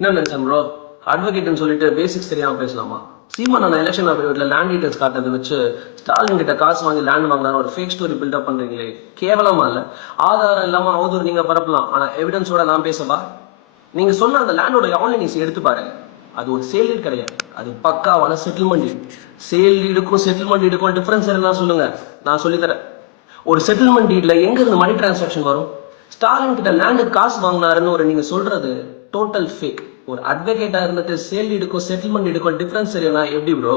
என்ன நினைச்சேன் ப்ரோ, அட்வொகேட்னு சொல்லிட்டு பேசிக்ஸ் தெரியாம பேசலாமா? சீமான் அந்த எலெக்ஷன் அஃபிடவிட்ல லேண்ட் டீடைல்ஸ் காட்டுறதை வச்சு ஸ்டாலின் கிட்ட காசு வாங்கி லேண்ட் வாங்கினாரு ஒரு ஃபேக் ஸ்டோரி பில்டப் பண்றீங்களே, கேவலமா இல்ல? ஆதாரம் இல்லாம அவதூறு நீங்க பரப்பலாம், ஆனா எவிடன்ஸோட நான் பேசவா? நீங்க சொன்ன அந்த லேண்டோட ஆன்லைன் ஈஸி எடுத்து பாருங்க. அது ஒரு சேல் டீட் கிடையாது, அது பக்காவான செட்டில்மெண்ட் டீட். சேல் டீடுக்கும் செட்டில்மெண்ட் டீடுக்கும் டிஃபரன்ஸ் எல்லாம் சொல்லுங்க, நான் சொல்லித்தரேன். ஒரு செட்டில்மெண்ட் டீட்ல எங்க இருந்து மணி டிரான்சாக்ஷன் வரும்? ஸ்டாலின் கிட்ட லேண்டு காசு வாங்கினாருன்னு ஒரு நீங்க சொல்றது டோட்டல் ஃபேக். ஒரு அட்வொகேட்டா இருந்துட்டு சேல் டீடுக்கும் செட்டில்மெண்ட் டீடுக்கும் டிஃபரன்ஸ் தெரியும்னா எப்படி ப்ரோ?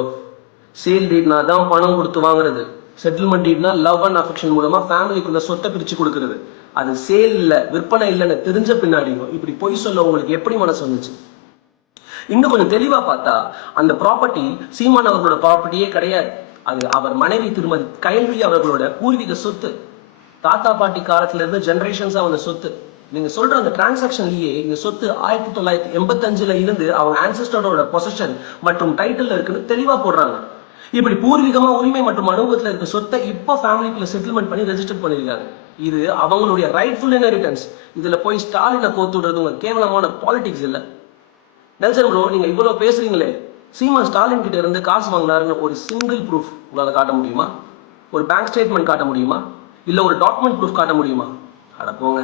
சேல் டீட்னா தான் பணம் கொடுத்து வாங்குறது, செட்டில்மெண்ட் டீட்னா லவ் அண்ட் அஃபெக்ஷன் மூலமா ஃபேமிலிக்குள்ள சொத்தை பிரிச்சு கொடுக்கறது. அது சேல் இல்ல, விற்பனை இல்லைன்னு தெரிஞ்ச பின்னாடியும் இப்படி பொய் சொல்ல உங்களுக்கு எப்படி மனசு வந்துச்சு? இன்னும் கொஞ்சம் தெளிவா பார்த்தா அந்த ப்ராப்பர்ட்டி சீமான் அவர்களோட ப்ராப்பர்ட்டியே கிடையாது. அது அவர் மனைவி திருமதி கயல்வி அவர்களோட பூர்வீக சொத்து. தாத்தா பாட்டி காலத்துல இருந்து ஜெனரேஷன்ஸா வந்த சொத்து. நீங்க சொல்ற அந்த டிரான்சாக்ஷன்லயே இந்த சொத்து 1985ல இருந்து அவங்க ஆன்செஸ்டரோட பொசிஷன் மற்றும் டைட்டில் இருக்குன்னு தெளிவா போடுறாங்க. இப்படி பூர்வீகமா உரிமை மற்றும் அனுபவத்துல இருக்க சொத்தை இப்போ ஃபேமிலிக்குள்ள செட்டில்மெண்ட் பண்ணி ரெஜிஸ்டர் பண்ணிருக்காங்க. இது அவங்களுடைய ரைட்ஃபுல் இன்ஹெரிட்டன்ஸ். இதுல போய் ஸ்டாலினை கோத்துடுறது உங்க கேவலமான பாலிடிக்ஸ் இல்ல. நெல்சன் ப்ரோ, நீங்க இவ்வளவு பேசுறீங்களே, சீமான் ஸ்டாலின் கிட்ட இருந்து காசு வாங்கினாருன்னு ஒரு சிங்கிள் ப்ரூஃப் உங்களால காட்ட முடியுமா? ஒரு பேங்க் ஸ்டேட்மெண்ட் காட்ட முடியுமா? இல்ல ஒரு டாக்குமெண்ட் ப்ரூஃப் காட்ட முடியுமா? அட போங்க,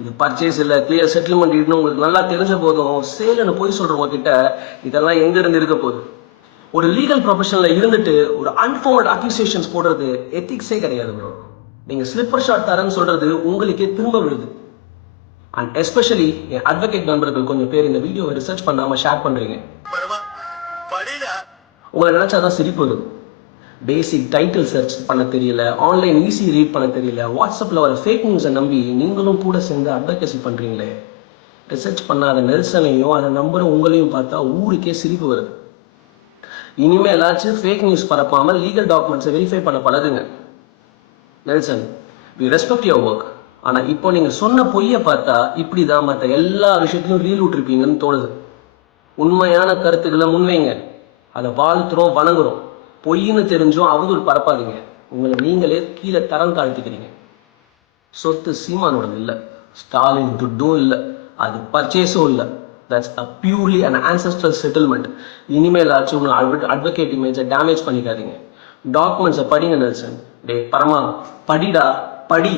இது பர்ச்சேஸ் இல்ல, கிளியர் செட்டில்மெண்ட் இதுன்னு உங்களுக்கு நல்லா தெரிஞ்ச போதும் சேல்னு போய் சொல்றவங்க கிட்ட இதெல்லாம் எங்க இருந்து இருக்க போகுது? ஒரு லீகல் ப்ரொஃபஷன்ல இருந்துட்டு ஒரு அன்ஃபவுண்டட் அக்யூசேஷன்ஸ் போடுறது எத்திக்ஸே கிடையாது ப்ரோ. நீங்க ஸ்லிப்பர் ஷாட் தரேன்னு சொல்றது உங்களுக்கே திரும்ப விழுது. அண்ட் எஸ்பெஷலி என் அட்வொகேட் நண்பர்கள் கொஞ்சம் பேர் இந்த வீடியோவை ரிசர்ச் பண்ணாம ஷேர் பண்றீங்க. உங்களை நினைச்சாதான் சிரிப்பு வரும். பேசிக் டைட்டில் சர்ச் பண்ண தெரியல, ஆன்லைன் ஈஸி ரீட் பண்ண தெரியல, வாட்ஸ்அப்ல வர ஃபேக் நியூஸை நம்பி நீங்களும் கூட சேர்ந்து அட்வொகேசி பண்றீங்களே. ரிசர்ச் பண்ணாத நெல்சனையும் அதை நம்புற உங்களையும் பார்த்தா ஊருக்கே சிரிப்பு வருது. இனிமேலாச்சும் ஃபேக் நியூஸ் பரப்பாம லீகல் டாக்குமெண்ட்ஸை வெரிஃபை பண்ண பழகுங்க. Nelson, we respect your work. ஆனா இப்போ நீங்க சொன்ன பொய்யை பார்த்தா இப்படிதான் மற்ற எல்லா விஷயத்திலும் ரீல் விட்டுருப்பீங்கன்னு தோணுது. உண்மையான கருத்துக்களை முன்வைங்க, அதை வாழ்த்துறோம் வணங்குறோம். பொய்ன்னு தெரிஞ்சும் அவதூறு பரப்பாதீங்க. உங்களை நீங்களே கீழே தரம் தாழ்த்திக்கிறீங்க. சொத்து சீமானோடது இல்லை, ஸ்டாலின் துட்டும் இல்லை, அது பர்ச்சேஸும் இல்லை. That's a purely an ancestral settlement. இனிமேல் ஆச்சு உங்க அட்வொகேட் இமேஜை டேமேஜ் பண்ணிக்காதீங்க. டாக்குமெண்ட்ஸை படிங்க நெல்சன். டே பரமா, படிடா படி.